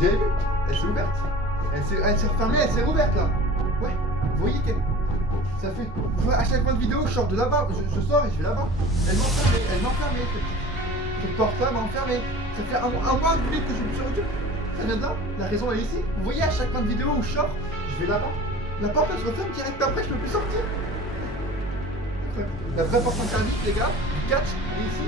Vous avez vu? Elle s'est ouverte. Elle s'est refermée, elle s'est rouverte là. Ouais, vous voyez qu'elle. Ça fait. À chaque fin de vidéo, je sors de là-bas, je sors et je vais là-bas. Elle m'a enfermé, cette porte-là m'a enfermé. Ça fait un mois que je suis sur YouTube. Ça vient de là, la raison est ici. Vous voyez, à chaque fin de vidéo où je sors, je vais là-bas. La porte elle se referme direct après, je peux plus sortir. La vraie porte interdite, les gars, du catch est ici.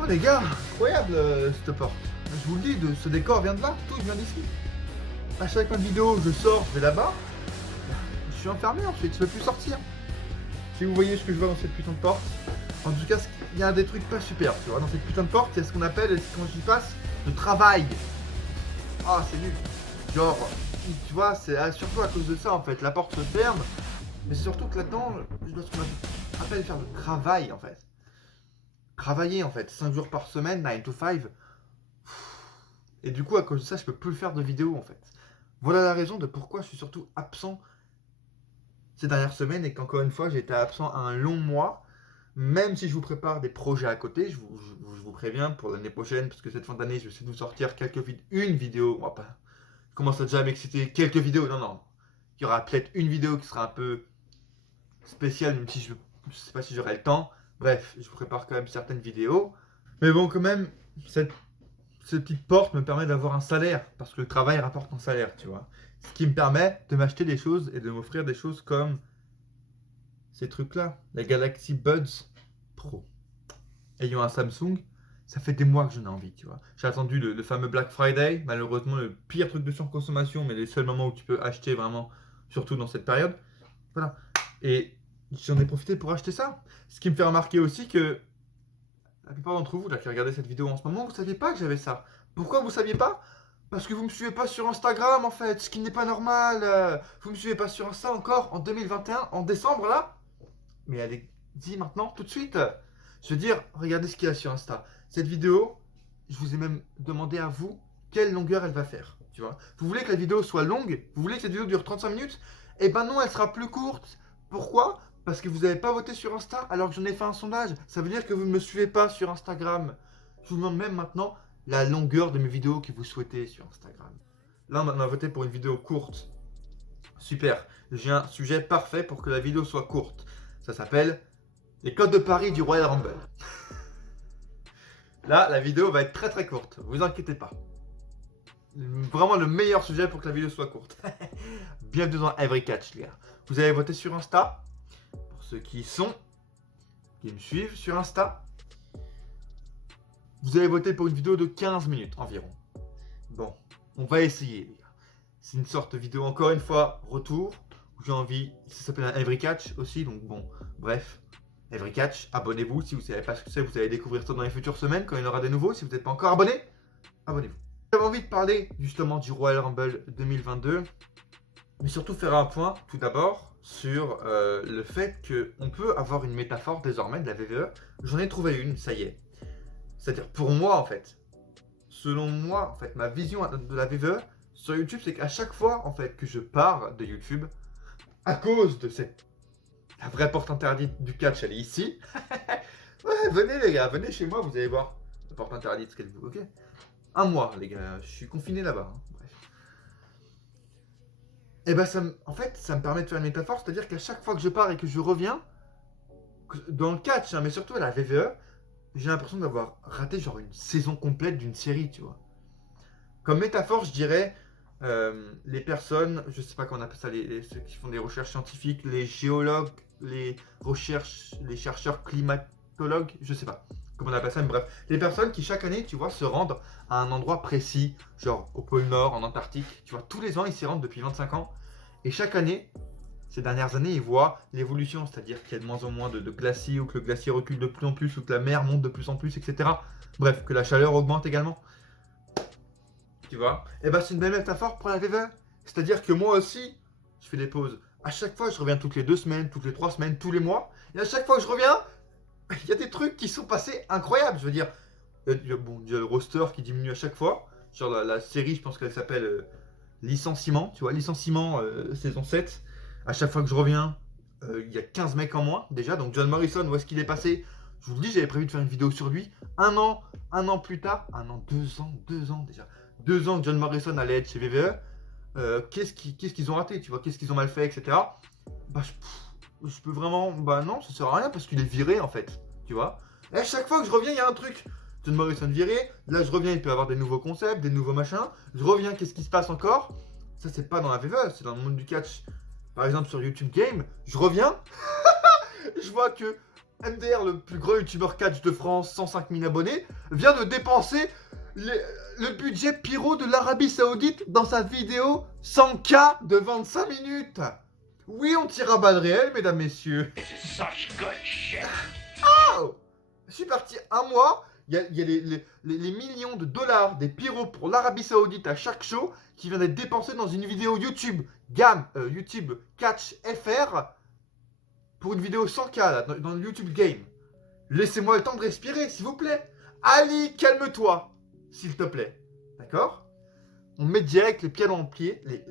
Oh les gars, incroyable cette porte. Je vous le dis, ce décor vient de là, tout vient d'ici. À chaque fin de vidéo, je sors, je vais là-bas. Je suis enfermé ensuite, je ne peux plus sortir. Si vous voyez ce que je vois dans cette putain de porte, en tout cas, il y a des trucs pas super, tu vois. Dans cette putain de porte, il y a ce qu'on appelle, quand j'y passe, le travail. Ah, c'est nul. Genre, tu vois, c'est surtout à cause de ça en fait. La porte se ferme, mais c'est surtout que là-dedans, je dois ce qu'on appelle faire le travail en fait. Travailler en fait, 5 jours par semaine, 9 to 5. Et du coup, à cause de ça, je peux plus faire de vidéos en fait. Voilà la raison de pourquoi je suis surtout absent ces dernières semaines et qu'encore une fois, j'ai été absent un long mois. Même si je vous prépare des projets à côté, je vous préviens pour l'année prochaine, parce que cette fin d'année, je vais essayer de vous sortir une vidéo. On va pas. Je commence déjà à m'exciter. Quelques vidéos, non. Il y aura peut-être une vidéo qui sera un peu spéciale, même si je sais pas si j'aurai le temps. Bref, je vous prépare quand même certaines vidéos. Mais bon, quand même, cette petite porte me permet d'avoir un salaire, parce que le travail rapporte un salaire, tu vois. Ce qui me permet de m'acheter des choses et de m'offrir des choses comme ces trucs-là, la Galaxy Buds Pro. Ayant un Samsung, ça fait des mois que j'en ai envie, tu vois. J'ai attendu le fameux Black Friday, malheureusement le pire truc de surconsommation, mais les seuls moments où tu peux acheter vraiment, surtout dans cette période. Voilà. Et j'en ai profité pour acheter ça. Ce qui me fait remarquer aussi que la plupart d'entre vous là, qui regardez cette vidéo en ce moment, vous ne saviez pas que j'avais ça. Pourquoi vous ne saviez pas? Parce que vous ne me suivez pas sur Instagram en fait, ce qui n'est pas normal. Vous ne me suivez pas sur Insta encore en 2021, en décembre là. Mais allez-y maintenant, tout de suite. Je veux dire, regardez ce qu'il y a sur Insta. Cette vidéo, je vous ai même demandé à vous quelle longueur elle va faire. Tu vois, vous voulez que la vidéo soit longue? Vous voulez que cette vidéo dure 35 minutes? Eh ben non, elle sera plus courte. Pourquoi? Parce que vous n'avez pas voté sur Insta alors que j'en ai fait un sondage. Ça veut dire que vous ne me suivez pas sur Instagram. Je vous demande même maintenant la longueur de mes vidéos que vous souhaitez sur Instagram. Là, on a voté pour une vidéo courte. Super. J'ai un sujet parfait pour que la vidéo soit courte. Ça s'appelle les codes de Paris du Royal Rumble. Là, la vidéo va être très très courte. Vous inquiétez pas. Vraiment le meilleur sujet pour que la vidéo soit courte. Bienvenue dans Every Catch, les gars. Vous avez voté sur Insta. Pour ceux qui me suivent sur Insta. Vous avez voté pour une vidéo de 15 minutes environ. Bon, on va essayer, les gars. C'est une sorte de vidéo, encore une fois, retour. J'ai envie, ça s'appelle un Every Catch aussi, donc bon, bref. Every Catch, abonnez-vous. Si vous ne savez pas ce que c'est, vous allez découvrir ça dans les futures semaines quand il y en aura des nouveaux. Si vous n'êtes pas encore abonné, abonnez-vous. J'avais envie de parler justement du Royal Rumble 2022, mais surtout faire un point tout d'abord sur le fait qu'on peut avoir une métaphore désormais de la VVE. J'en ai trouvé une, ça y est. C'est-à-dire pour moi en fait, selon moi en fait, ma vision de la VVE sur YouTube, c'est qu'à chaque fois en fait que je pars de YouTube, à cause de la vraie porte interdite du catch, elle est ici. Ouais, venez les gars, venez chez moi, vous allez voir. La porte interdite, ce qu'elle vous, ok? Un mois les gars, je suis confiné là-bas. Hein. Bref. Et bah en fait, ça me permet de faire une métaphore, c'est-à-dire qu'à chaque fois que je pars et que je reviens, dans le catch, hein, mais surtout à la VVE, j'ai l'impression d'avoir raté genre une saison complète d'une série, tu vois. Comme métaphore, je dirais, les personnes, je sais pas comment on appelle ça, ceux qui font des recherches scientifiques, les géologues, les chercheurs climatologues, je sais pas comment on appelle ça, mais bref, les personnes qui chaque année, tu vois, se rendent à un endroit précis, genre au pôle Nord, en Antarctique, tu vois, tous les ans, ils s'y rendent depuis 25 ans, et chaque année, ces dernières années, ils voient l'évolution, c'est-à-dire qu'il y a de moins en moins de glaciers, ou que le glacier recule de plus en plus, ou que la mer monte de plus en plus, etc. Bref, que la chaleur augmente également. Tu vois? Et bah c'est une belle métaphore pour la VVE. C'est-à-dire que moi aussi, je fais des pauses. À chaque fois, je reviens toutes les 2 semaines, toutes les 3 semaines, tous les mois. Et à chaque fois que je reviens, il y a des trucs qui sont passés incroyables. Je veux dire, il y a le roster qui diminue à chaque fois. Genre la série, je pense qu'elle s'appelle Licenciement. Tu vois, Licenciement saison 7. À chaque fois que je reviens, il y a 15 mecs en moins déjà. Donc John Morrison, où est-ce qu'il est passé? Je vous le dis, j'avais prévu de faire une vidéo sur lui. Un an plus tard, 2 ans déjà. 2 ans que John Morrison allait être chez VVE. Qu'est-ce qu'ils ont raté, tu vois, qu'est-ce qu'ils ont mal fait, etc. Bah, je peux vraiment. Bah non, ça sert à rien parce qu'il est viré en fait, tu vois. Et à chaque fois que je reviens, il y a un truc. John Morrison viré, là je reviens, il peut avoir des nouveaux concepts, des nouveaux machins. Je reviens, qu'est-ce qui se passe encore? Ça, c'est pas dans la VVE, c'est dans le monde du catch. Par exemple, sur YouTube Game, je reviens, je vois que MDR, le plus gros youtubeur catch de France, 105 000 abonnés, vient de dépenser le budget pyro de l'Arabie Saoudite dans sa vidéo 100K de 25 minutes. Oui, on tire à balles réelles, mesdames, messieurs. Oh, je suis parti un mois. Il y a les millions de dollars des pyros pour l'Arabie Saoudite à chaque show qui vient d'être dépensé dans une vidéo YouTube YouTube Catch FR pour une vidéo 100K là, dans le YouTube Game. Laissez-moi le temps de respirer, s'il vous plaît. Ali, calme-toi, s'il te plaît. D'accord? On met direct les pieds dans le pied, les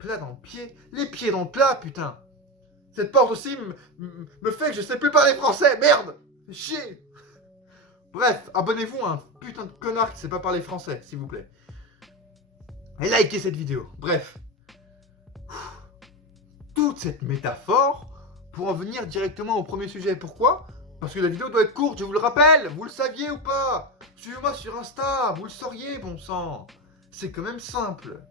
plats dans le pied, les pieds dans le plat, putain. Cette porte aussi me fait que je sais plus parler français, merde. Chier. Bref, abonnez-vous à un putain de connard qui sait pas parler français, s'il vous plaît. Et likez cette vidéo. Bref. Toute cette métaphore pour en venir directement au premier sujet. Pourquoi? Parce que la vidéo doit être courte, je vous le rappelle. Vous le saviez ou pas? Suivez-moi sur Insta, vous le sauriez, bon sang. C'est quand même simple.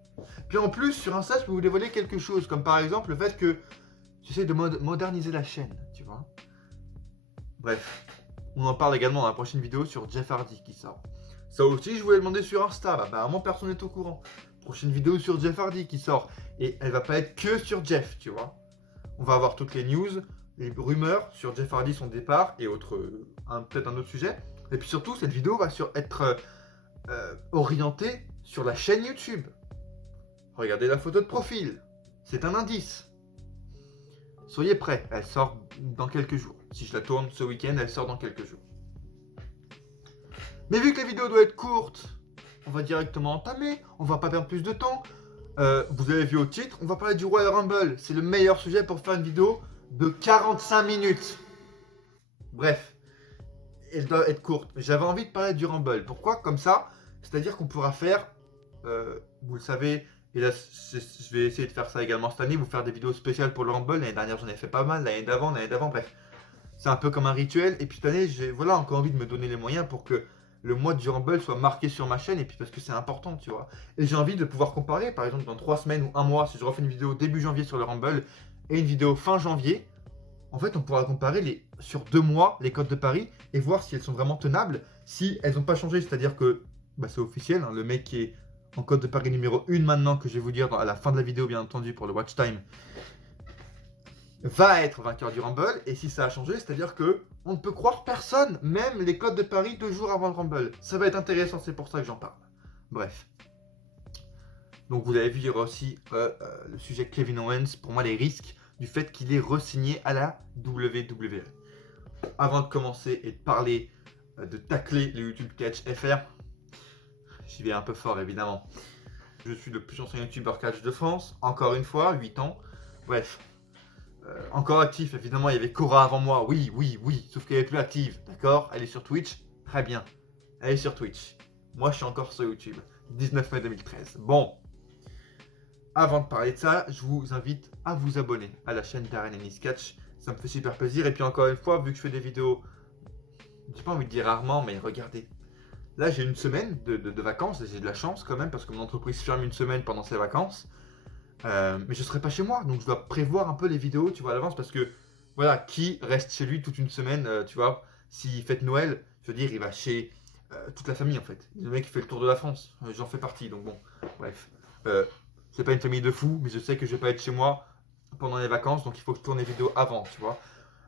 Puis en plus, sur Insta, je peux vous dévoiler quelque chose. Comme par exemple le fait que j'essaie de moderniser la chaîne, tu vois. Bref. On en parle également dans la prochaine vidéo sur Jeff Hardy qui sort. Ça aussi, je voulais demander sur Insta. Bah, apparemment, personne n'est au courant. Prochaine vidéo sur Jeff Hardy qui sort. Et elle va pas être que sur Jeff, tu vois. On va avoir toutes les news, les rumeurs sur Jeff Hardy, son départ et peut-être un autre sujet. Et puis surtout, cette vidéo va être orientée sur la chaîne YouTube. Regardez la photo de profil. C'est un indice. Soyez prêts, elle sort dans quelques jours. Si je la tourne ce week-end, elle sort dans quelques jours. Mais vu que la vidéo doit être courte, on va directement entamer. On va pas perdre plus de temps. Vous avez vu au titre, on va parler du Royal Rumble. C'est le meilleur sujet pour faire une vidéo de 45 minutes. Bref, elle doit être courte. J'avais envie de parler du Rumble. Pourquoi? Comme ça, c'est-à-dire qu'on pourra faire, vous le savez, et là je vais essayer de faire ça également cette année, vous faire des vidéos spéciales pour le Rumble. L'année dernière j'en ai fait pas mal, l'année d'avant, bref. C'est un peu comme un rituel. Et puis cette année, j'ai encore envie de me donner les moyens pour que le mois du Rumble soit marqué sur ma chaîne. Et puis parce que c'est important, tu vois. Et j'ai envie de pouvoir comparer, par exemple, dans 3 semaines ou un mois, si je refais une vidéo début janvier sur le Rumble et une vidéo fin janvier, en fait, on pourra comparer sur 2 mois les cotes de Paris et voir si elles sont vraiment tenables, si elles n'ont pas changé. C'est-à-dire que, bah, c'est officiel, hein, le mec qui est en cote de Paris numéro 1 maintenant, que je vais vous dire à la fin de la vidéo, bien entendu, pour le watch time, va être vainqueur du Rumble. Et si ça a changé, c'est-à-dire que on ne peut croire personne, même les codes de Paris 2 jours avant le Rumble. Ça va être intéressant, c'est pour ça que j'en parle. Bref. Donc vous avez vu, il y aura aussi le sujet Kevin Owens, pour moi les risques du fait qu'il est re-signé à la WWE. Avant de commencer et de parler, de tacler le YouTube Catch FR, j'y vais un peu fort évidemment. Je suis le plus ancien YouTuber Catch de France, encore une fois, 8 ans. Bref. Encore actif, évidemment, il y avait Cora avant moi, oui, sauf qu'elle est plus active, d'accord? Elle est sur Twitch, très bien. Elle est sur Twitch. Moi, je suis encore sur YouTube, 19 mai 2013. Bon, avant de parler de ça, je vous invite à vous abonner à la chaîne Darren Ennis Catch, ça me fait super plaisir. Et puis encore une fois, vu que je fais des vidéos, j'ai pas envie de dire rarement, mais regardez, Là, j'ai une semaine de vacances, et j'ai de la chance quand même, parce que mon entreprise ferme une semaine pendant ses vacances. Mais je serai pas chez moi, donc je dois prévoir un peu les vidéos, tu vois, à l'avance, parce que, voilà, qui reste chez lui toute une semaine, tu vois, s'il fête Noël, je veux dire, il va chez toute la famille, en fait. Le mec, il fait le tour de la France, j'en fais partie, donc bon, bref. Euh, c'est pas une famille de fous, mais je sais que je vais pas être chez moi pendant les vacances, donc il faut que je tourne les vidéos avant, tu vois.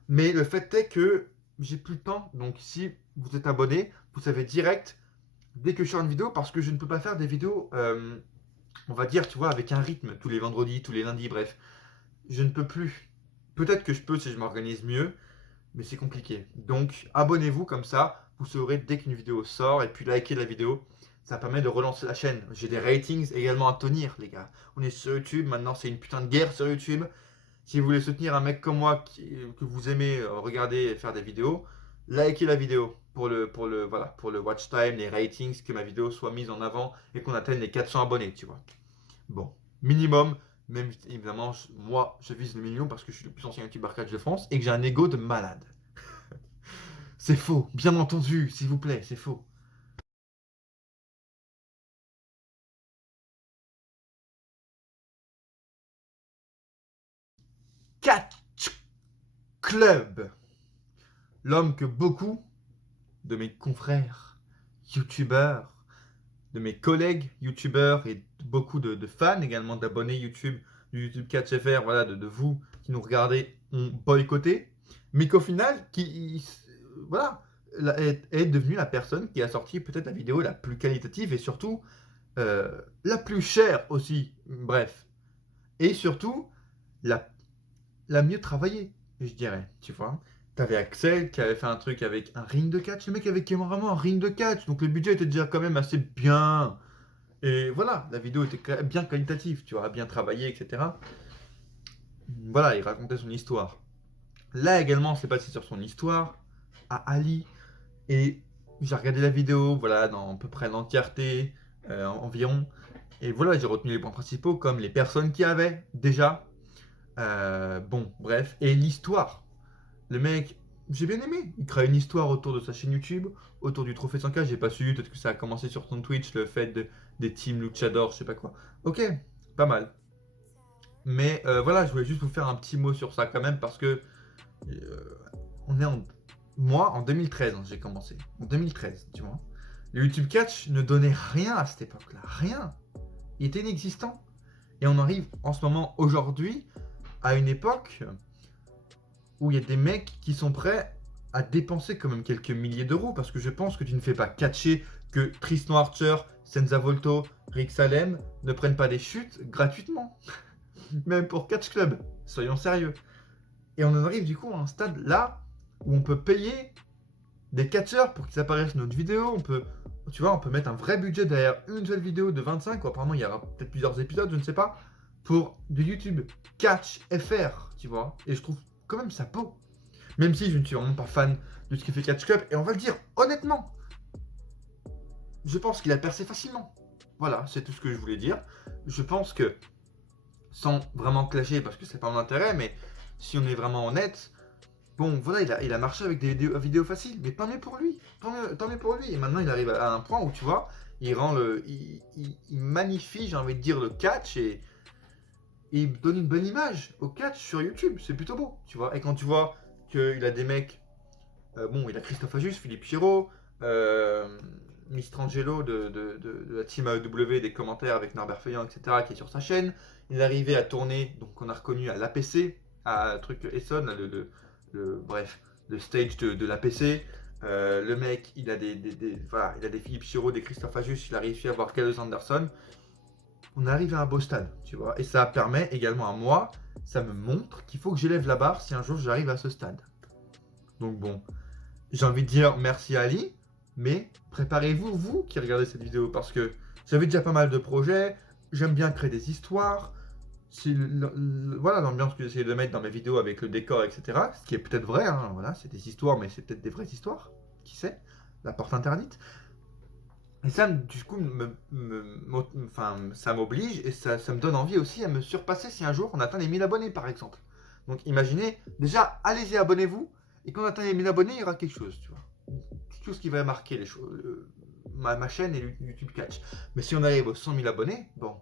Mais le fait est que j'ai plus le temps, donc si vous êtes abonné, vous savez direct, dès que je sors une vidéo, parce que je ne peux pas faire des vidéos on va dire, tu vois, avec un rythme, tous les vendredis, tous les lundis, bref. Je ne peux plus. Peut-être que je peux si je m'organise mieux, mais c'est compliqué. Donc, abonnez-vous comme ça, vous saurez dès qu'une vidéo sort, et puis likez la vidéo. Ça permet de relancer la chaîne. J'ai des ratings également à tenir, les gars. On est sur YouTube, maintenant c'est une putain de guerre sur YouTube. Si vous voulez soutenir un mec comme moi que vous aimez regarder et faire des vidéos, likez la vidéo pour le watch time, les ratings, que ma vidéo soit mise en avant et qu'on atteigne les 400 abonnés, tu vois. Bon, minimum, même évidemment, moi je vise le million parce que je suis le plus ancien youtubeur catch de France et que j'ai un ego de malade. C'est faux, bien entendu, s'il vous plaît, c'est faux. Catch Club, l'homme que beaucoup de mes confrères youtubeurs, de mes collègues youtubeurs et beaucoup de fans également d'abonnés YouTube, du YouTube Catch FR, voilà, de vous qui nous regardez, ont boycotté, mais qu'au final, voilà, est devenu la personne qui a sorti peut-être la vidéo la plus qualitative et surtout la plus chère aussi, bref, et surtout la, la mieux travaillée, je dirais, tu vois. T'avais Axel qui avait fait un truc avec un ring de catch, le mec avait vraiment un ring de catch, donc le budget était déjà quand même assez bien. Et voilà, la vidéo était bien qualitative, tu vois, bien travaillée, etc. Voilà, il racontait son histoire. Là également, c'est passé sur son histoire, à Ali, et j'ai regardé la vidéo, voilà, dans à peu près l'entièreté, environ. Et voilà, j'ai retenu les points principaux, comme les personnes qui avaient déjà. Bon, bref, et l'histoire. Le mec, j'ai bien aimé. Il crée une histoire autour de sa chaîne YouTube, autour du trophée 100K. J'ai pas su, peut-être que ça a commencé sur son Twitch, le fait des teams Luchador, je sais pas quoi. Ok, pas mal. Mais voilà, je voulais juste vous faire un petit mot sur ça quand même parce que euh, on est en. Moi, en 2013, hein, j'ai commencé. En 2013, tu vois. Le YouTube Catch ne donnait rien à cette époque-là. Rien. Il était inexistant. Et on arrive en ce moment, aujourd'hui, à une époque où il y a des mecs qui sont prêts à dépenser quand même quelques milliers d'euros parce que je pense que tu ne fais pas catcher que Tristan Archer, Senza Volto, Rick Salem ne prennent pas des chutes gratuitement. Même pour Catch Club, soyons sérieux. Et on en arrive du coup à un stade là où on peut payer des catcheurs pour qu'ils apparaissent dans notre vidéo. On peut, tu vois, on peut mettre un vrai budget derrière une seule vidéo de 25, ou apparemment il y aura peut-être plusieurs épisodes, je ne sais pas, pour du YouTube Catch FR, tu vois. Et je trouve quand même ça beau. Même si je ne suis vraiment pas fan de ce que fait Catch Club, et on va le dire honnêtement, je pense qu'il a percé facilement. Voilà, c'est tout ce que je voulais dire. Je pense que, sans vraiment clasher, parce que c'est pas mon intérêt, mais si on est vraiment honnête, bon, voilà, il a marché avec des vidéos faciles, mais tant mieux pour lui. Tant mieux pour lui. Et maintenant, il arrive à un point où, tu vois, il rend il magnifie, j'ai envie de dire, le catch et il donne une bonne image au catch sur YouTube. C'est plutôt beau, tu vois. Et quand tu vois qu'il a des mecs, bon, il a Christophe Ajus, Philippe Chiro, Mistrangelo de la team AEW, des commentaires avec Norbert Feuillant, etc., qui est sur sa chaîne. Il est arrivé à tourner, donc on a reconnu à l'APC, à truc Essonne, bref, le stage de l'APC. Le mec, il a voilà, il a des Philippe Chiro, des Christophe Ajus, il a réussi à avoir Carlos Anderson. On arrive à un beau stade, tu vois. Et ça permet également à moi, ça me montre qu'il faut que j'élève la barre si un jour j'arrive à ce stade. Donc bon, j'ai envie de dire merci à Ali, mais préparez-vous, vous qui regardez cette vidéo, parce que j'avais déjà pas mal de projets, j'aime bien créer des histoires, c'est voilà l'ambiance que j'essaie de mettre dans mes vidéos avec le décor, etc. Ce qui est peut-être vrai, hein, voilà, c'est des histoires, mais c'est peut-être des vraies histoires, qui sait, la porte interdite. Et ça, du coup, enfin, ça m'oblige et ça me donne envie aussi à me surpasser si un jour on atteint les 1000 abonnés, par exemple. Donc imaginez, déjà, allez-y, abonnez-vous, et quand on atteint les 1000 abonnés, il y aura quelque chose, tu vois. Quelque chose qui va marquer les choses, ma chaîne et YouTube Catch. Mais si on arrive aux 100 000 abonnés, bon,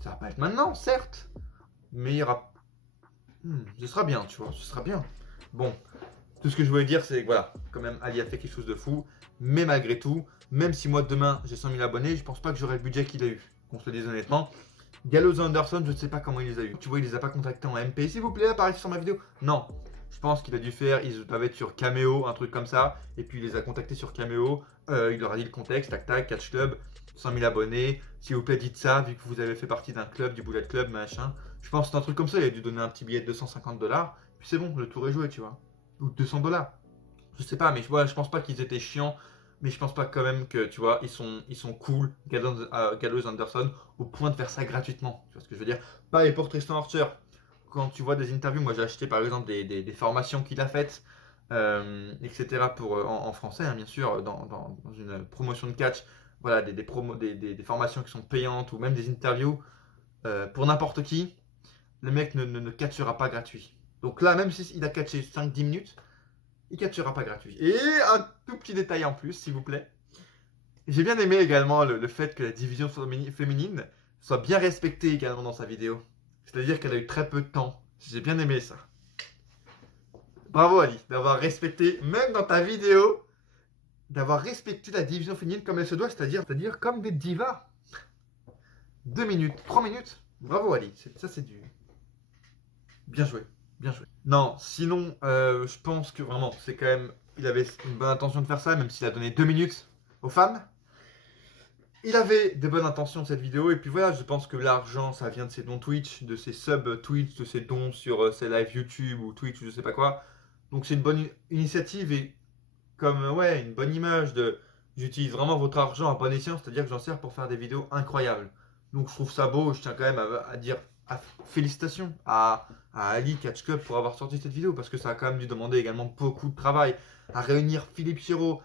ça va pas être maintenant, certes, mais il y aura... ce sera bien, tu vois, ce sera bien. Bon, tout ce que je voulais dire, c'est que voilà, quand même, Ali a fait quelque chose de fou, mais malgré tout, même si moi demain j'ai 100 000 abonnés, je pense pas que j'aurai le budget qu'il a eu, qu'on se le dise honnêtement. Gallows Anderson, je ne sais pas comment il les a eu. Tu vois, il les a pas contactés en MP. S'il vous plaît, apparaissez sur ma vidéo. Non, je pense qu'il a dû faire, ils doivent être sur Cameo, un truc comme ça. Et puis il les a contactés sur Cameo. Il leur a dit le contexte, tac tac, Catch Club, 100 000 abonnés. S'il vous plaît, dites ça, vu que vous avez fait partie d'un club, du Bullet Club, machin. Je pense que c'est un truc comme ça. Il a dû donner un petit billet de 250 $. Puis c'est bon, le tour est joué, tu vois. Ou 200 $. Je sais pas, mais voilà, je pense pas qu'ils étaient chiants. Mais je pense pas quand même que, tu vois, ils sont cool, Gallows Anderson, au point de faire ça gratuitement. Tu vois ce que je veux dire? Pareil pour Tristan Archer. Quand tu vois des interviews, moi j'ai acheté par exemple des formations qu'il a faites, etc. En français, hein, bien sûr, dans une promotion de catch. Voilà, des formations qui sont payantes ou même des interviews pour n'importe qui. Le mec ne catchera pas gratuit. Donc là, même s'il a catché 5-10 minutes, il ne catchera pas gratuit. Et un tout petit détail en plus, s'il vous plaît. J'ai bien aimé également le fait que la division féminine soit bien respectée également dans sa vidéo. C'est-à-dire qu'elle a eu très peu de temps. J'ai bien aimé ça. Bravo Ali, d'avoir respecté, même dans ta vidéo, d'avoir respecté la division féminine comme elle se doit, c'est-à-dire comme des divas. 2 minutes, 3 minutes. Bravo Ali, ça c'est du... Bien joué. Bien joué. Non, sinon, je pense que vraiment, c'est quand même... Il avait une bonne intention de faire ça, même s'il a donné 2 minutes aux femmes. Il avait de bonnes intentions de cette vidéo, et puis voilà, je pense que l'argent, ça vient de ses dons Twitch, de ses subs Twitch, de ses dons sur ses lives YouTube ou Twitch ou je sais pas quoi. Donc c'est une bonne initiative, et comme, ouais, une bonne image de... J'utilise vraiment votre argent à bon escient, c'est-à-dire que j'en sers pour faire des vidéos incroyables. Donc je trouve ça beau, je tiens quand même à dire félicitations à Ali Catch Club pour avoir sorti cette vidéo, parce que ça a quand même dû demander également beaucoup de travail à réunir Philippe Chiro,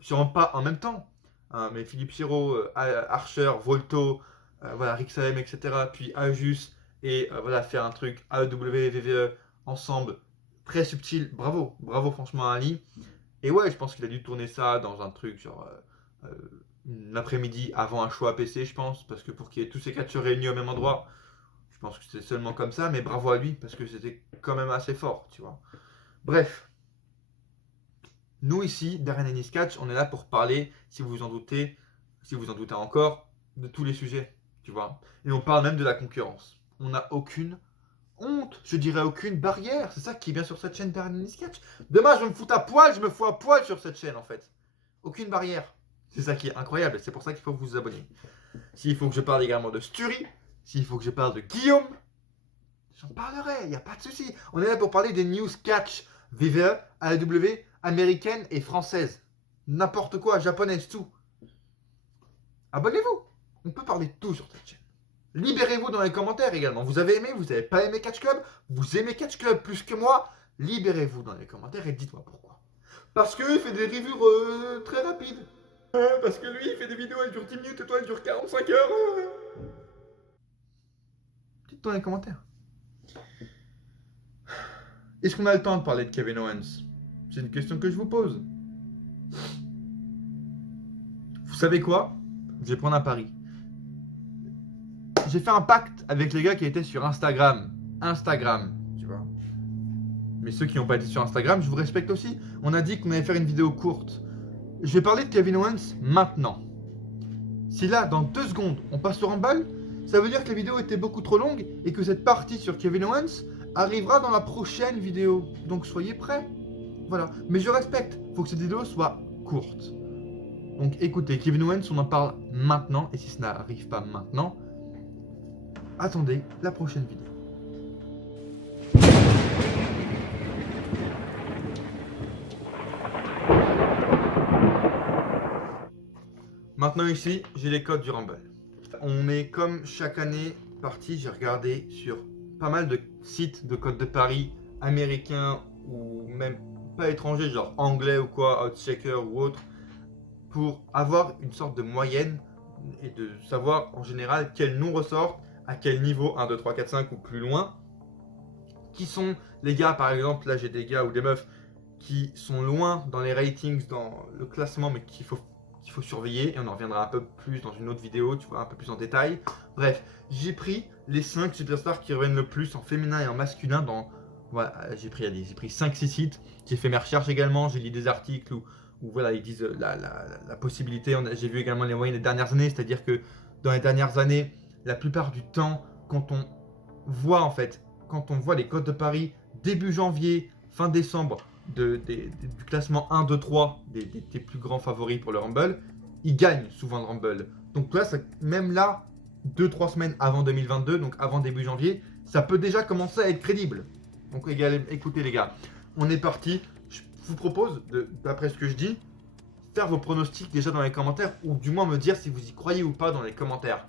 sûrement pas en même temps, hein, mais Philippe Chiro, Archer, Volto, voilà, Rixalem, etc. Puis Ajus, et voilà, faire un truc AEW, VVE ensemble, très subtil. Bravo, bravo franchement à Ali. Et ouais, je pense qu'il a dû tourner ça dans un truc genre l'après-midi avant un show à PC, je pense, parce que pour qu'il y ait tous ces catcheurs réunis au même endroit, je pense que c'était seulement comme ça, mais bravo à lui, parce que c'était quand même assez fort, tu vois. Bref. Nous ici, Darren Ennis Catch, on est là pour parler, si vous en doutez encore, de tous les sujets, tu vois. Et on parle même de la concurrence. On n'a aucune honte, je dirais aucune barrière. C'est ça qui est bien sur cette chaîne Darren Ennis Catch. Demain, je me fous à poil, je me fous à poil sur cette chaîne en fait. Aucune barrière. C'est ça qui est incroyable, c'est pour ça qu'il faut que vous vous abonniez. S'il faut que je parle également de Sturi, s'il faut que je parle de Guillaume, j'en parlerai, il n'y a pas de souci. On est là pour parler des news catch, VVE, AEW, américaine et française. N'importe quoi, japonaise, tout. Abonnez-vous. On peut parler de tout sur cette chaîne. Libérez-vous dans les commentaires également. Vous avez aimé, vous n'avez pas aimé Catch Club, vous aimez Catch Club plus que moi. Libérez-vous dans les commentaires et dites-moi pourquoi. Parce qu'il fait des reviews très rapides. Parce que lui, il fait des vidéos, elles durent 10 minutes et toi, elles durent 45 heures. Dites dans les commentaires. Est-ce qu'on a le temps de parler de Kevin Owens? C'est une question que je vous pose. Vous savez quoi? Je vais prendre un pari. J'ai fait un pacte avec les gars qui étaient sur Instagram. Tu vois. Mais ceux qui n'ont pas été sur Instagram, je vous respecte aussi. On a dit qu'on allait faire une vidéo courte. Je vais parler de Kevin Owens maintenant. Si là, dans 2 secondes, on passe sur Rumble, ça veut dire que la vidéo était beaucoup trop longue et que cette partie sur Kevin Owens arrivera dans la prochaine vidéo. Donc soyez prêts. Voilà. Mais je respecte. Il faut que cette vidéo soit courte. Donc écoutez, Kevin Owens, on en parle maintenant. Et si ça n'arrive pas maintenant, attendez la prochaine vidéo. Maintenant ici, j'ai les codes du Rumble. On est comme chaque année parti, j'ai regardé sur pas mal de sites de codes de paris américains ou même pas étrangers, genre anglais ou quoi, Outchecker ou autre, pour avoir une sorte de moyenne et de savoir en général quel nom ressort, à quel niveau, 1, 2, 3, 4, 5 ou plus loin. Qui sont les gars, par exemple, là j'ai des gars ou des meufs qui sont loin dans les ratings, dans le classement, mais qu'il faut qu'il faut surveiller, et on en reviendra un peu plus dans une autre vidéo, tu vois, un peu plus en détail. Bref, j'ai pris les 5 superstars qui reviennent le plus en féminin et en masculin dans... Voilà, j'ai pris 5-6 sites, j'ai fait mes recherches également, j'ai lu des articles où voilà, ils disent la possibilité, j'ai vu également les moyennes des dernières années, c'est-à-dire que dans les dernières années, la plupart du temps, quand on voit les cotes de Paris début janvier, fin décembre, du classement 1, 2, 3, des plus grands favoris pour le Rumble, ils gagnent souvent le Rumble. Donc là, même là, 2-3 semaines avant 2022, donc avant début janvier, ça peut déjà commencer à être crédible. Donc écoutez les gars, on est parti. Je vous propose, d'après ce que je dis, faire vos pronostics déjà dans les commentaires, ou du moins me dire si vous y croyez ou pas dans les commentaires.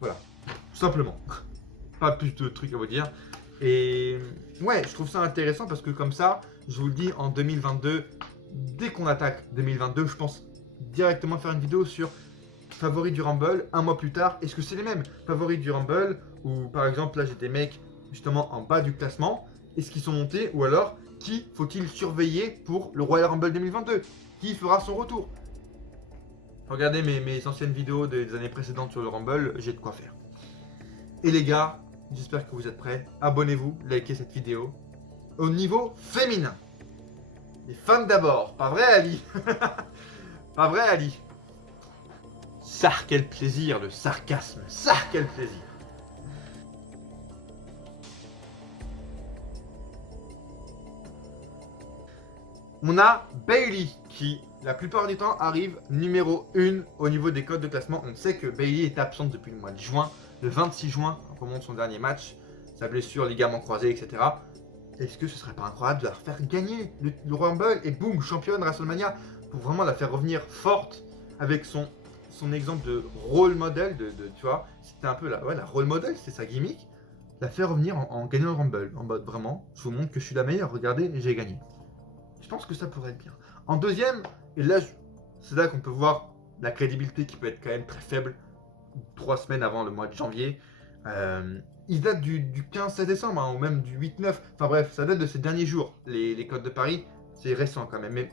Voilà, tout simplement. Pas plus de trucs à vous dire. Et ouais, je trouve ça intéressant parce que comme ça, je vous le dis, en 2022, dès qu'on attaque 2022, je pense directement faire une vidéo sur favoris du Rumble. Un mois plus tard, est-ce que c'est les mêmes favoris du Rumble? Ou par exemple, là j'ai des mecs justement en bas du classement. Est-ce qu'ils sont montés? Ou alors, qui faut-il surveiller pour le Royal Rumble 2022? Qui fera son retour? Regardez mes anciennes vidéos des années précédentes sur le Rumble, j'ai de quoi faire. Et les gars, j'espère que vous êtes prêts. Abonnez-vous, likez cette vidéo. Au niveau féminin, les femmes d'abord. Pas vrai, Ali? Pas vrai, Ali? Ça, quel plaisir, le sarcasme. Ça, quel plaisir. On a Bayley qui, la plupart du temps, arrive numéro 1 au niveau des codes de classement. On sait que Bayley est absente depuis le mois de juin. Le 26 juin, on remonte son dernier match. Sa blessure, ligament croisé, etc. Est-ce que ce serait pas incroyable de la faire gagner le Rumble et boum, championne WrestleMania, pour vraiment la faire revenir forte avec son exemple de role model, tu vois, c'était un peu la role model, c'était sa gimmick, la faire revenir en gagnant le Rumble, en mode vraiment, je vous montre que je suis la meilleure, regardez, j'ai gagné. Je pense que ça pourrait être bien. En deuxième, et là, c'est là qu'on peut voir la crédibilité qui peut être quand même très faible, 3 semaines avant le mois de janvier. Il date du 15-16 décembre, hein, ou même du 8-9. Enfin bref, ça date de ces derniers jours. Les codes de Paris, c'est récent quand même. Mais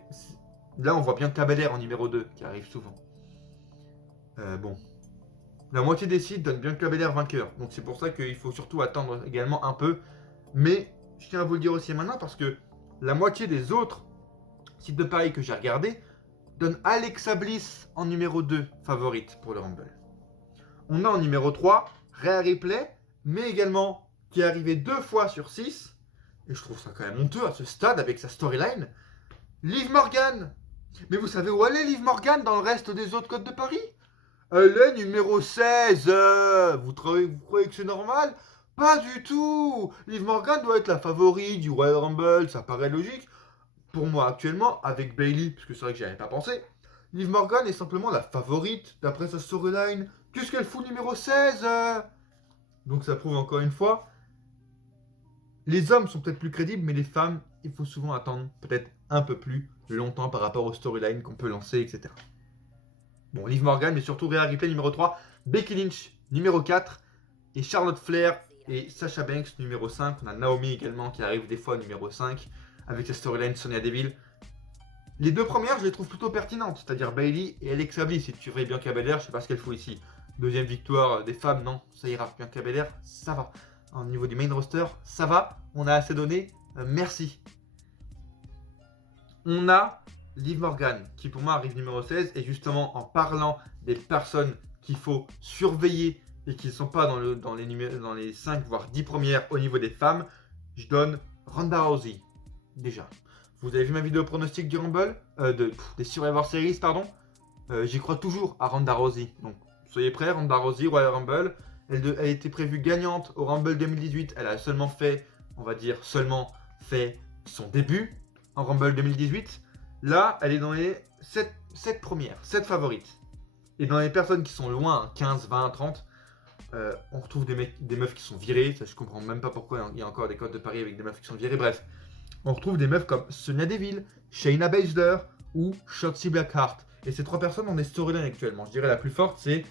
là, on voit bien Cabelair en numéro 2, qui arrive souvent. Bon. La moitié des sites donnent bien Cabelair vainqueur. Donc c'est pour ça qu'il faut surtout attendre également un peu. Mais je tiens à vous le dire aussi maintenant, parce que la moitié des autres sites de Paris que j'ai regardés donnent Alexa Bliss en numéro 2 favorite pour le Rumble. On a en numéro 3 Rhea Ripley, mais également qui est arrivé 2 fois sur 6, et je trouve ça quand même honteux à ce stade avec sa storyline, Liv Morgan. Mais vous savez où elle est, Liv Morgan, dans le reste des autres codes de Paris? Elle est numéro 16. Vous croyez que c'est normal? Pas du tout. Liv Morgan doit être la favorite du Royal Rumble, ça paraît logique. Pour moi actuellement, avec Bayley, parce que c'est vrai que j'y avais pas pensé, Liv Morgan est simplement la favorite d'après sa storyline. Qu'est-ce qu'elle fout numéro 16? Donc ça prouve encore une fois, les hommes sont peut-être plus crédibles, mais les femmes, il faut souvent attendre peut-être un peu plus longtemps par rapport aux storylines qu'on peut lancer, etc. Bon, Liv Morgan, mais surtout Rhea Ripley numéro 3, Becky Lynch numéro 4, et Charlotte Flair et Sasha Banks numéro 5. On a Naomi également qui arrive des fois numéro 5, avec sa storyline Sonya Deville. Les deux premières, je les trouve plutôt pertinentes, c'est-à-dire Bayley et Alexa Bliss. Si tu veux Bianca Belair, je sais pas ce qu'elle fout ici. Deuxième victoire des femmes, non, ça ira. Bianca Belair, ça va. Au niveau du main roster, ça va. On a assez donné, merci. On a Liv Morgan, qui pour moi arrive numéro 16. Et justement, en parlant des personnes qu'il faut surveiller et qui ne sont pas dans les 5 voire 10 premières au niveau des femmes, je donne Ronda Rousey. Déjà. Vous avez vu ma vidéo pronostic du Rumble, des Survivor Series, pardon. J'y crois toujours à Ronda Rousey. Donc, soyez prêts, Ronda Rousey, Royal Rumble. Elle était prévue gagnante au Rumble 2018. Elle a seulement fait, on va dire, son début en Rumble 2018. Là, elle est dans les 7 premières, 7 favorites. Et dans les personnes qui sont loin, 15, 20, 30, on retrouve des meufs qui sont virées. Ça, je comprends même pas pourquoi il y a encore des codes de Paris avec des meufs qui sont virées. Bref. On retrouve des meufs comme Sonya Deville, Shayna Baszler ou Shotzi Blackheart. Et ces 3 personnes ont des storylines actuellement. Je dirais la plus forte, c'est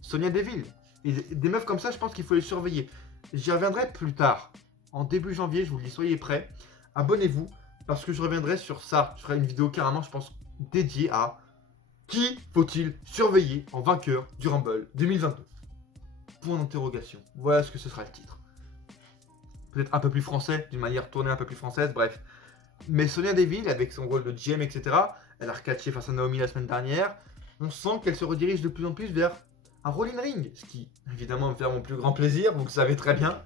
Sonya Deville. Et des meufs comme ça, je pense qu'il faut les surveiller. J'y reviendrai plus tard. En début janvier, je vous le dis, soyez prêts. Abonnez-vous, parce que je reviendrai sur ça. Je ferai une vidéo carrément, je pense, dédiée à Qui faut-il surveiller en vainqueur du Rumble 2022? Point d'interrogation. Voilà ce que ce sera le titre. Peut-être un peu plus français, d'une manière tournée un peu plus française, bref. Mais Sonya Deville, avec son rôle de GM, etc., elle a recatché face à Naomi la semaine dernière, on sent qu'elle se redirige de plus en plus vers un Roll in Ring, ce qui, évidemment, me fait mon plus grand plaisir, vous le savez très bien.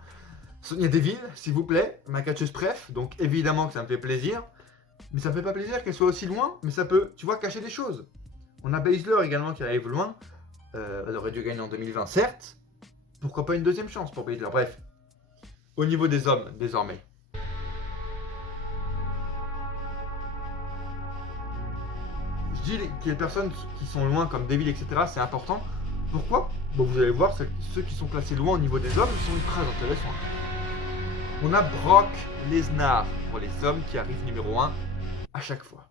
Sonya Deville, s'il vous plaît, ma catcheuse préf, donc évidemment que ça me fait plaisir. Mais ça me fait pas plaisir qu'elle soit aussi loin, mais ça peut, tu vois, cacher des choses. On a Baszler également qui arrive loin, elle aurait dû gagner en 2020, certes. Pourquoi pas une deuxième chance pour Baszler, bref. Au niveau des hommes, désormais. Je dis que les personnes qui sont loin, comme Deville, etc., c'est important. Pourquoi? Bon, vous allez voir, ceux qui sont classés loin au niveau des hommes sont très intéressants. On a Brock Lesnar pour les hommes qui arrivent numéro 1 à chaque fois.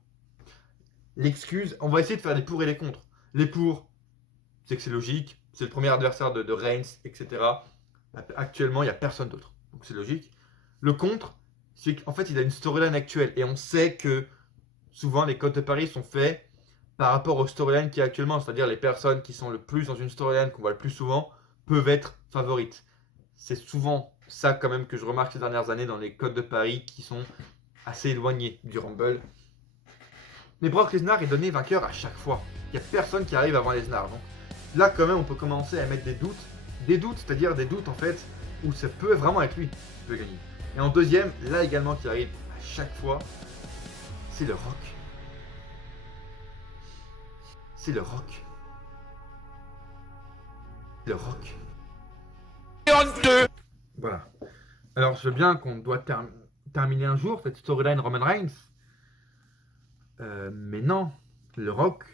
L'excuse, on va essayer de faire les pour et les contre. Les pour, c'est que c'est logique, c'est le premier adversaire de Reigns, etc. Actuellement, il n'y a personne d'autre, donc c'est logique. Le contre, c'est qu'en fait, il a une storyline actuelle, et on sait que souvent les codes de paris sont faits par rapport aux storylines qui est actuellement, c'est-à-dire les personnes qui sont le plus dans une storyline, qu'on voit le plus souvent, peuvent être favorites. C'est souvent ça quand même que je remarque ces dernières années dans les codes de paris qui sont assez éloignés du Rumble. Mais Brock Lesnar est donné vainqueur à chaque fois. Il n'y a personne qui arrive avant Lesnar. Donc là quand même on peut commencer à mettre des doutes. Des doutes, c'est-à-dire des doutes en fait où ça peut vraiment être lui qui peut gagner. Et en deuxième, là également qui arrive à chaque fois, c'est le Rock. C'est le Rock. Le Rock. Voilà. Alors je veux bien qu'on doit terminer un jour cette storyline Roman Reigns. Mais non, le Rock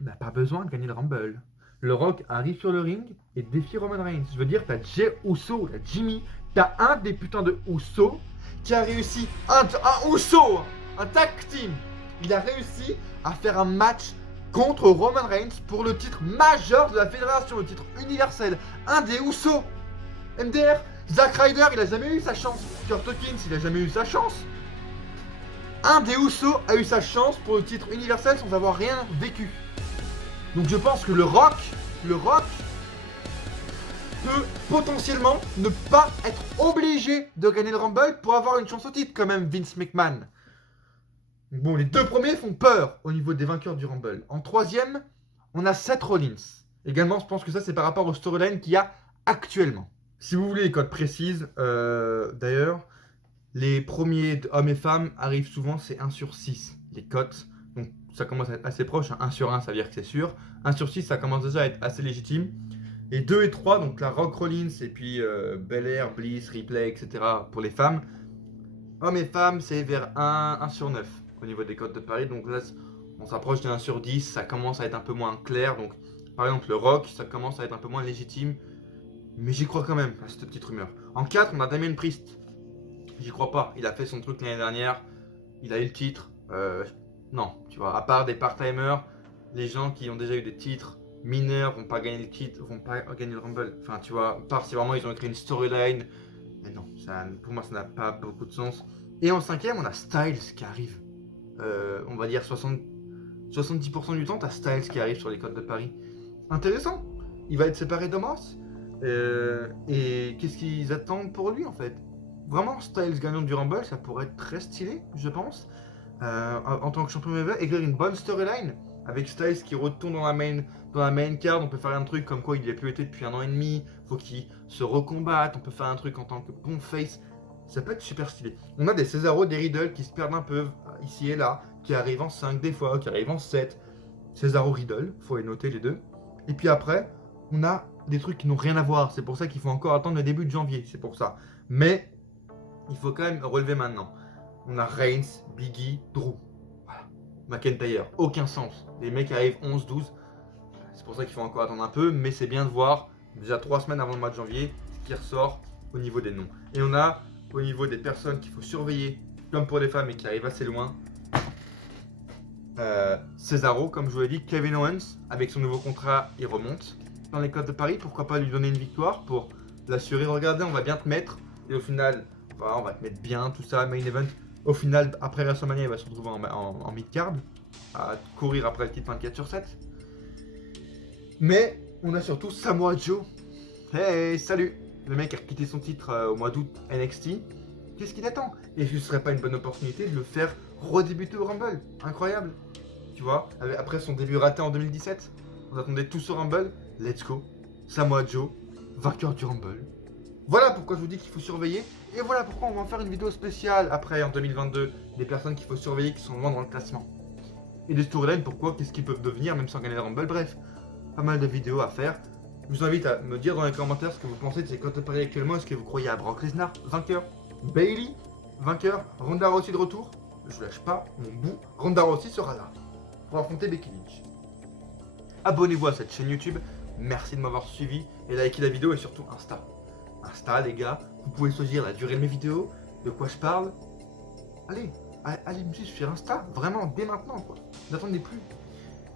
n'a pas besoin de gagner le Rumble. Le Rock arrive sur le ring et défie Roman Reigns. Je veux dire, t'as Jey Uso, t'as Jimmy, t'as un des putains de Uso qui a réussi, un Uso, un tag team. Il a réussi à faire un match contre Roman Reigns pour le titre majeur de la fédération, le titre universel. Un des Uso. MDR, Zack Ryder, il a jamais eu sa chance. Kurt Hawkins, il a jamais eu sa chance. Un des Usos a eu sa chance pour le titre universel sans avoir rien vécu. Donc je pense que le Rock peut potentiellement ne pas être obligé de gagner le Rumble pour avoir une chance au titre, quand même Vince McMahon. Bon, les deux premiers font peur au niveau des vainqueurs du Rumble. En troisième, on a Seth Rollins. Également, je pense que ça c'est par rapport au storyline qu'il y a actuellement. Si vous voulez les codes précises, d'ailleurs, les premiers hommes et femmes arrivent souvent, c'est 1 sur 6, les cotes. Donc ça commence à être assez proche, 1 sur 1 ça veut dire que c'est sûr. 1 sur 6 ça commence déjà à être assez légitime. Et 2 et 3, donc la Rock Rollins et puis Belair, Bliss, Ripley, etc. pour les femmes. Hommes et femmes c'est vers 1 sur 9 au niveau des cotes de Paris. Donc là on s'approche de 1 sur 10, ça commence à être un peu moins clair. Donc par exemple le Rock, ça commence à être un peu moins légitime. Mais j'y crois quand même à cette petite rumeur. En 4, on a Damien Priest. J'y crois pas. Il a fait son truc l'année dernière. Il a eu le titre. Non, tu vois, à part des part-timers, les gens qui ont déjà eu des titres mineurs vont pas gagner le titre, vont pas gagner le Rumble. Enfin, tu vois, à part si vraiment ils ont écrit une storyline. Mais non, ça, pour moi, ça n'a pas beaucoup de sens. Et en 5ème, on a Styles qui arrive. On va dire 70% du temps, tu as Styles qui arrive sur les codes de Paris. Intéressant. Il va être séparé d'Omos. Et qu'est-ce qu'ils attendent pour lui en fait? Vraiment, Styles gagnant du Rumble, ça pourrait être très stylé, je pense. En tant que champion ever, écrire une bonne storyline avec Styles qui retourne dans la main card. On peut faire un truc comme quoi il n'y a plus été depuis 1 an et demi. Faut qu'il se recombatte. On peut faire un truc en tant que bon face. Ça peut être super stylé. On a des Cesaro, des Riddle qui se perdent un peu ici et là, qui arrivent en 5 des fois, qui arrivent en 7. Cesaro, Riddle, faut les noter les deux. Et puis après, on a des trucs qui n'ont rien à voir. C'est pour ça qu'il faut encore attendre le début de janvier. C'est pour ça. Mais il faut quand même relever maintenant. On a Reigns, Biggie, Drew. Voilà. McIntyre, aucun sens. Les mecs arrivent 11-12. C'est pour ça qu'il faut encore attendre un peu. Mais c'est bien de voir, déjà 3 semaines avant le mois de janvier, ce qui ressort au niveau des noms. Et on a, au niveau des personnes qu'il faut surveiller, comme pour les femmes et qui arrivent assez loin, Cesaro, comme je vous l'ai dit, Kevin Owens, avec son nouveau contrat, il remonte dans les codes de Paris. Pourquoi pas lui donner une victoire pour l'assurer. Regardez, on va bien te mettre. Et au final, voilà, on va te mettre bien, tout ça, main event. Au final, après WrestleMania, il va se retrouver en mid-card. à courir après le titre 24/7. Mais on a surtout Samoa Joe. Hey, salut! Le mec a quitté son titre au mois d'août NXT. Qu'est-ce qu'il attend? Et ce serait pas une bonne opportunité de le faire redébuter au Rumble? Incroyable! Tu vois, après son début raté en 2017, on attendait tous au Rumble. Let's go! Samoa Joe, vainqueur du Rumble. Voilà pourquoi je vous dis qu'il faut surveiller. Et voilà pourquoi on va en faire une vidéo spéciale après en 2022. Des personnes qu'il faut surveiller qui sont loin dans le classement. Et des storylines, pourquoi, qu'est-ce qu'ils peuvent devenir même sans gagner le Rumble. Bref, pas mal de vidéos à faire. Je vous invite à me dire dans les commentaires ce que vous pensez de ces cotes de paris actuellement. Est-ce que vous croyez à Brock Lesnar, vainqueur? Bayley, vainqueur? Ronda Rousey de retour? Je lâche pas mon bout. Ronda Rousey sera là pour affronter Becky Lynch. Abonnez-vous à cette chaîne YouTube. Merci de m'avoir suivi et likez la vidéo et surtout Insta. Insta, les gars, vous pouvez choisir la durée de mes vidéos, de quoi je parle. Allez me suivre sur Insta, vraiment, dès maintenant, quoi. N'attendez plus.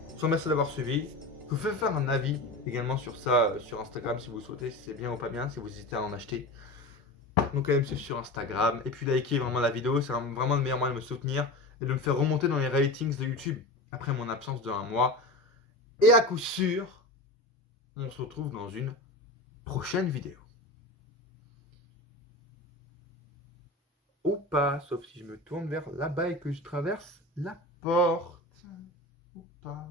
Je vous remercie d'avoir suivi. Je vous fais faire un avis également sur ça, sur Instagram, si vous souhaitez, si c'est bien ou pas bien, si vous hésitez à en acheter. Donc allez me suivre sur Instagram, et puis likez vraiment la vidéo, c'est vraiment le meilleur moyen de me soutenir et de me faire remonter dans les ratings de YouTube après mon absence de 1 mois. Et à coup sûr, on se retrouve dans une prochaine vidéo. Ou pas, sauf si je me tourne vers là-bas et que je traverse la porte. Ou pas.